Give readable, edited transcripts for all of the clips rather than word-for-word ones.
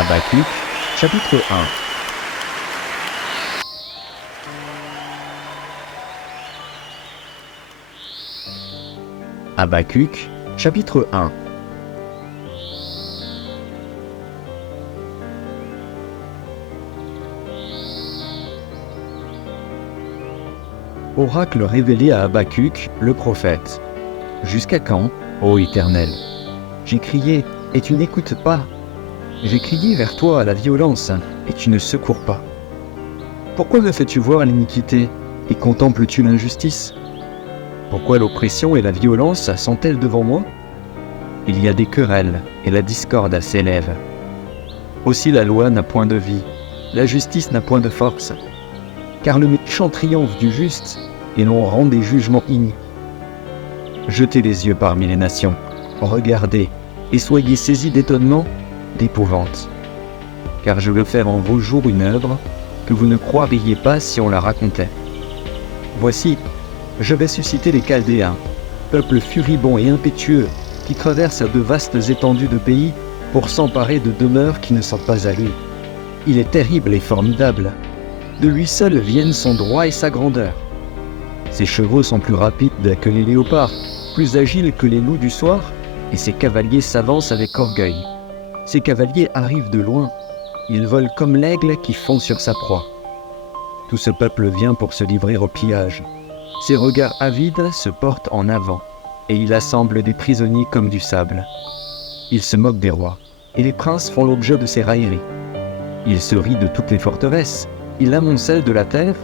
Habacuc, chapitre 1. Habacuc, chapitre 1. Oracle révélé à Habacuc, le prophète. Jusqu'à quand, ô Éternel? J'ai crié, et tu n'écoutes pas. J'ai crié vers toi à la violence, et tu ne secours pas. Pourquoi me fais-tu voir l'iniquité, et contemples-tu l'injustice? Pourquoi l'oppression et la violence sont-elles devant moi? Il y a des querelles, et la discorde s'élève. Aussi la loi n'a point de vie, la justice n'a point de force. Car le méchant triomphe du juste, et l'on rend des jugements iniques. Jetez les yeux parmi les nations, regardez, et soyez saisis d'étonnement, d'épouvante. Car je veux faire en vos jours une œuvre que vous ne croiriez pas si on la racontait. Voici, je vais susciter les Chaldéens, peuple furibond et impétueux, qui traverse de vastes étendues de pays pour s'emparer de demeures qui ne sont pas à lui. Il est terrible et formidable. De lui seul viennent son droit et sa grandeur. Ses chevaux sont plus rapides que les léopards, plus agiles que les loups du soir, et ses cavaliers s'avancent avec orgueil. Ses cavaliers arrivent de loin. Ils volent comme l'aigle qui fond sur sa proie. Tout ce peuple vient pour se livrer au pillage. Ses regards avides se portent en avant, et il assemble des prisonniers comme du sable. Il se moque des rois, et les princes font l'objet de ses railleries. Il se rit de toutes les forteresses, il amoncelle de la terre,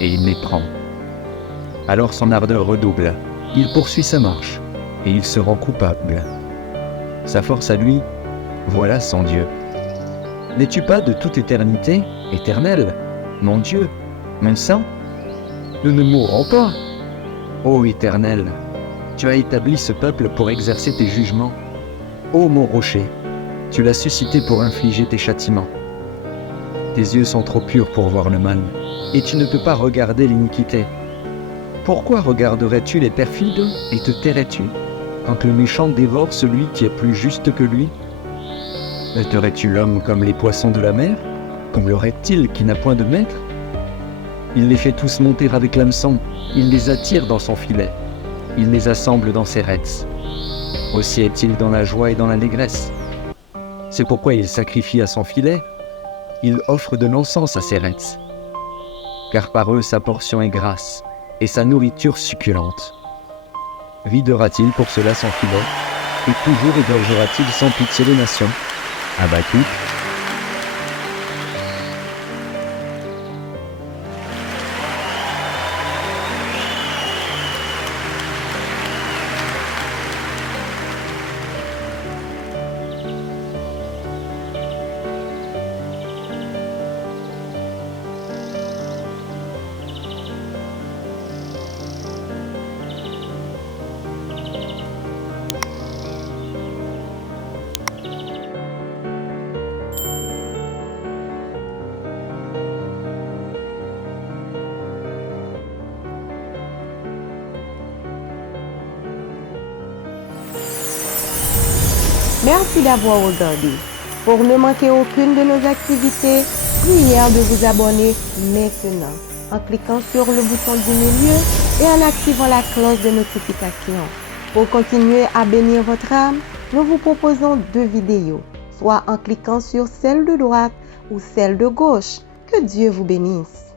et il les prend. Alors son ardeur redouble, il poursuit sa marche, et il se rend coupable. Sa force à lui, voilà son Dieu. N'es-tu pas de toute éternité, éternel, mon Dieu, mon Saint? Nous ne mourrons pas. Ô Éternel, tu as établi ce peuple pour exercer tes jugements. Ô mon rocher, tu l'as suscité pour infliger tes châtiments. Tes yeux sont trop purs pour voir le mal, et tu ne peux pas regarder l'iniquité. Pourquoi regarderais-tu les perfides et te tairais-tu quand le méchant dévore celui qui est plus juste que lui? Mettrais-tu l'homme comme les poissons de la mer, comme le reptile qui n'a point de maître? Il les fait tous monter avec l'hameçon, il les attire dans son filet, il les assemble dans ses rets. Aussi est-il dans la joie et dans l'allégresse. C'est pourquoi il sacrifie à son filet, il offre de l'encens à ses rets. Car par eux sa portion est grasse, et sa nourriture succulente. Videra-t-il pour cela son filet, et toujours égorgera-t-il sans pitié les nations? Habacuc. Merci d'avoir regardé. Pour ne manquer aucune de nos activités, priez de vous abonner maintenant en cliquant sur le bouton du milieu et en activant la cloche de notification. Pour continuer à bénir votre âme, nous vous proposons 2 vidéos, soit en cliquant sur celle de droite ou celle de gauche. Que Dieu vous bénisse.